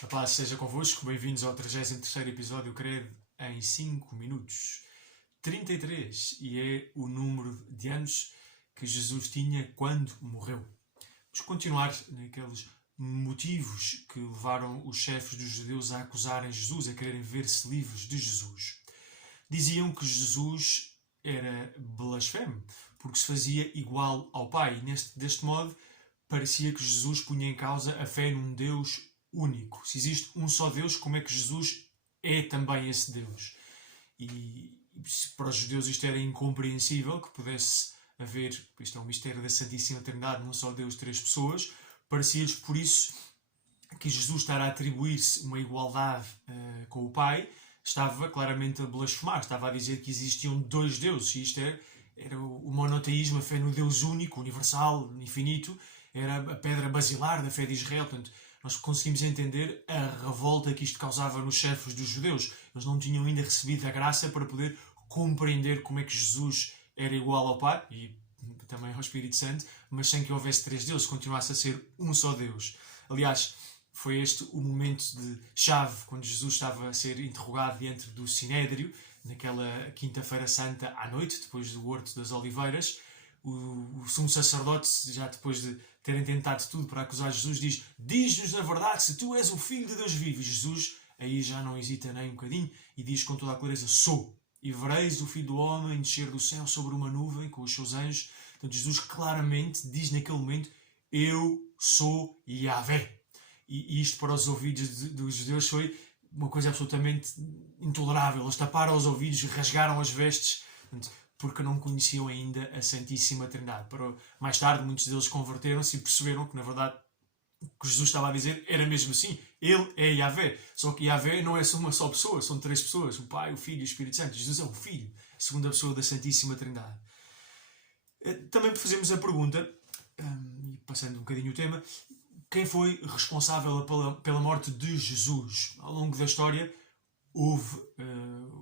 A paz seja convosco, bem-vindos ao 33º episódio Credo em 5 minutos. 33, e é o número de anos que Jesus tinha quando morreu. Vamos continuar naqueles motivos que levaram os chefes dos judeus a acusarem Jesus, a quererem ver-se livres de Jesus. Diziam que Jesus era blasfemo, porque se fazia igual ao Pai, e deste modo parecia que Jesus punha em causa a fé num Deus único. Se existe um só Deus, como é que Jesus é também esse Deus? E para os judeus isto era incompreensível, que pudesse haver, isto é um mistério da Santíssima Trindade, num só Deus, três pessoas. Parecia-lhes por isso que Jesus estar a atribuir-se uma igualdade com o Pai estava claramente a blasfemar, estava a dizer que existiam dois deuses, e isto era o monoteísmo, a fé no Deus único, universal, infinito, era a pedra basilar da fé de Israel. Portanto, nós conseguimos entender a revolta que isto causava nos chefes dos judeus. Eles não tinham ainda recebido a graça para poder compreender como é que Jesus era igual ao Pai e também ao Espírito Santo, mas sem que houvesse três deuses, continuasse a ser um só Deus. Aliás, foi este o momento de chave, quando Jesus estava a ser interrogado diante do Sinédrio, naquela quinta-feira santa à noite, depois do Horto das Oliveiras. O sumo sacerdote, já depois de terem tentado tudo para acusar Jesus, diz: diz-nos na verdade se tu és o Filho de Deus vivo. E Jesus aí já não hesita nem um bocadinho e diz com toda a clareza: sou. E vereis o Filho do Homem descer do céu sobre uma nuvem com os seus anjos. Portanto, Jesus claramente diz naquele momento: eu sou Yahvé. E isto para os ouvidos dos judeus foi uma coisa absolutamente intolerável. Eles taparam os ouvidos, rasgaram as vestes, porque não conheciam ainda a Santíssima Trindade. Mais tarde, muitos deles converteram-se e perceberam que, na verdade, o que Jesus estava a dizer era mesmo assim. Ele é Yahvé. Só que Yahvé não é só uma só pessoa, são três pessoas: o Pai, o Filho e o Espírito Santo. Jesus é o Filho, a segunda pessoa da Santíssima Trindade. Também fazemos a pergunta, e passando um bocadinho o tema, quem foi responsável pela morte de Jesus? Ao longo da história houve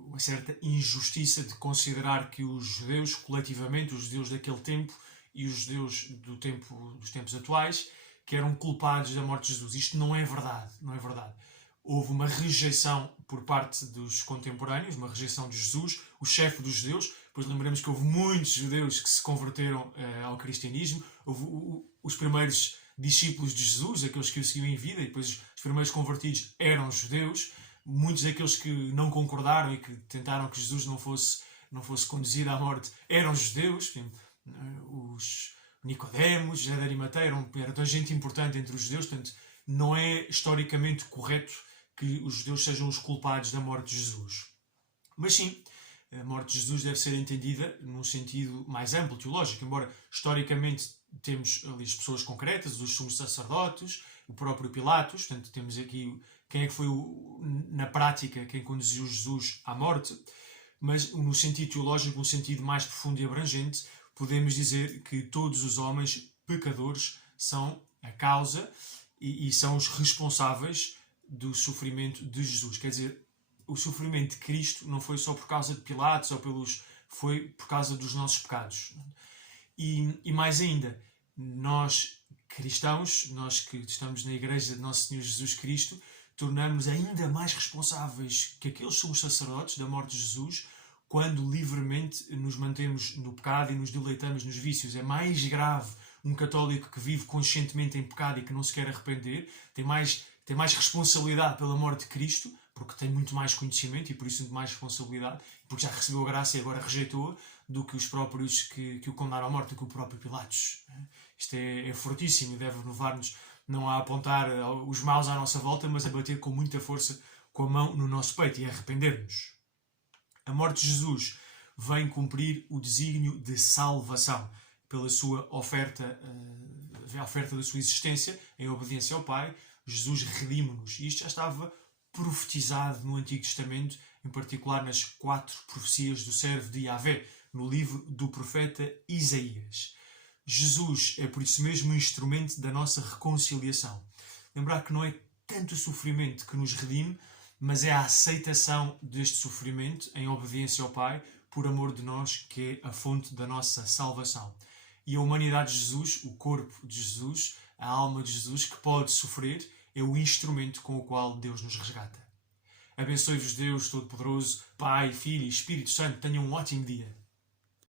uma certa injustiça de considerar que os judeus, coletivamente, os judeus daquele tempo e os judeus dos tempos atuais, que eram culpados da morte de Jesus. Isto não é verdade, não é verdade. Houve uma rejeição por parte dos contemporâneos, uma rejeição de Jesus, o chefe dos judeus. Pois lembramos que houve muitos judeus que se converteram ao cristianismo. Houve os primeiros discípulos de Jesus, aqueles que o seguiam em vida, e depois os primeiros convertidos eram judeus. Muitos daqueles que não concordaram e que tentaram que Jesus não fosse conduzido à morte eram judeus. Os Nicodemos, José de Arimateia, era toda gente importante entre os judeus. Portanto, não é historicamente correto que os judeus sejam os culpados da morte de Jesus. Mas sim, a morte de Jesus deve ser entendida num sentido mais amplo, teológico, embora historicamente temos ali as pessoas concretas, os sumos sacerdotes, o próprio Pilatos. Portanto, temos aqui quem é que foi, na prática, quem conduziu Jesus à morte. Mas no sentido teológico, no sentido mais profundo e abrangente, podemos dizer que todos os homens pecadores são a causa e são os responsáveis do sofrimento de Jesus. Quer dizer, o sofrimento de Cristo não foi só por causa de Pilatos, foi por causa dos nossos pecados. E mais ainda, nós cristãos, nós que estamos na Igreja de Nosso Senhor Jesus Cristo, tornamos-nos ainda mais responsáveis que aqueles sumos sacerdotes da morte de Jesus, quando livremente nos mantemos no pecado e nos deleitamos nos vícios. É mais grave um católico que vive conscientemente em pecado e que não se quer arrepender, tem mais responsabilidade pela morte de Cristo, porque tem muito mais conhecimento e por isso muito mais responsabilidade, porque já recebeu a graça e agora rejeitou-a, do que os próprios que o condenaram à morte, do que o próprio Pilatos. Isto é fortíssimo e deve levar-nos não a apontar os maus à nossa volta, mas a bater com muita força com a mão no nosso peito e a arrepender-nos. A morte de Jesus vem cumprir o desígnio de salvação pela sua oferta, a oferta da sua existência em obediência ao Pai. Jesus redime-nos. E isto já estava profetizado no Antigo Testamento, em particular nas 4 profecias do servo de Yahvé, no livro do profeta Isaías. Jesus é por isso mesmo um instrumento da nossa reconciliação. Lembrar que não é tanto o sofrimento que nos redime, mas é a aceitação deste sofrimento em obediência ao Pai, por amor de nós, que é a fonte da nossa salvação. E a humanidade de Jesus, o corpo de Jesus, a alma de Jesus, que pode sofrer, é o instrumento com o qual Deus nos resgata. Abençoe-vos Deus Todo-Poderoso, Pai, Filho e Espírito Santo. Tenham um ótimo dia.